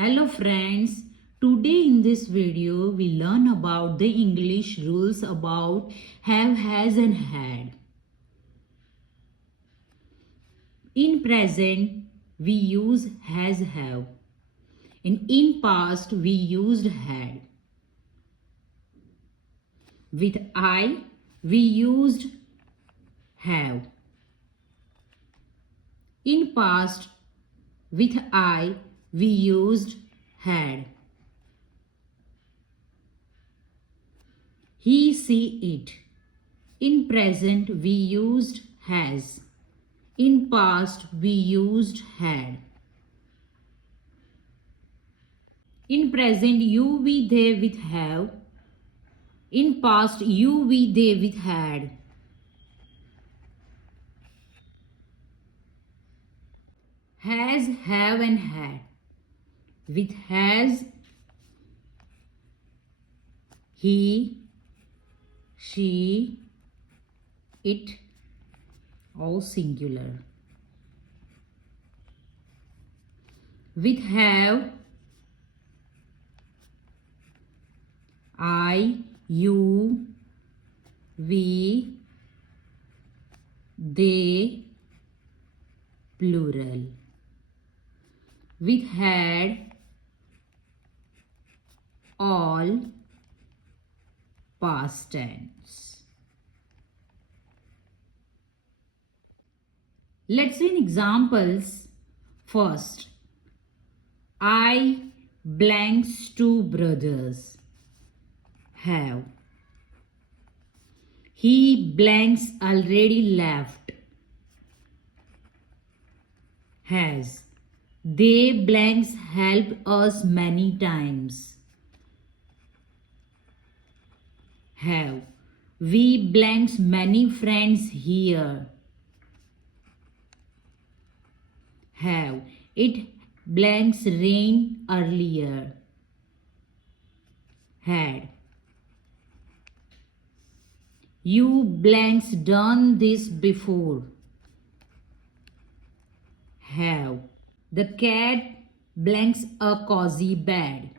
Hello friends, today in this video we learn about the English rules about have, has and had. In present we use has, have. In past we used had. With I we used have. In past with I we used had. He, she, it. In present we used has. In past we used had. In present you, we, they with have. In past you, we, they with had. Has, have and had. With has, he, she, it, all singular. With have, I, you, we, they, plural. With had, all, past tense. Let's see examples. First, I blanks two brothers. Have. He blanks already left. Has. They blanks helped us many times. Have. We blanks many friends here. Have. It blanks rain earlier. Had. You blanks done this before. Have. The cat blanks a cozy bed.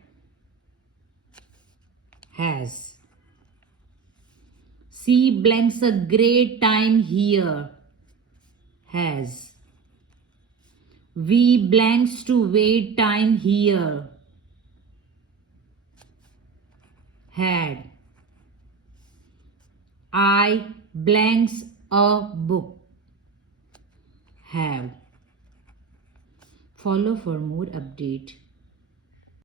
Has. She blanks a great time here. Has. We blanks to wait time here. Had. I blanks a book. Have. Follow for more update.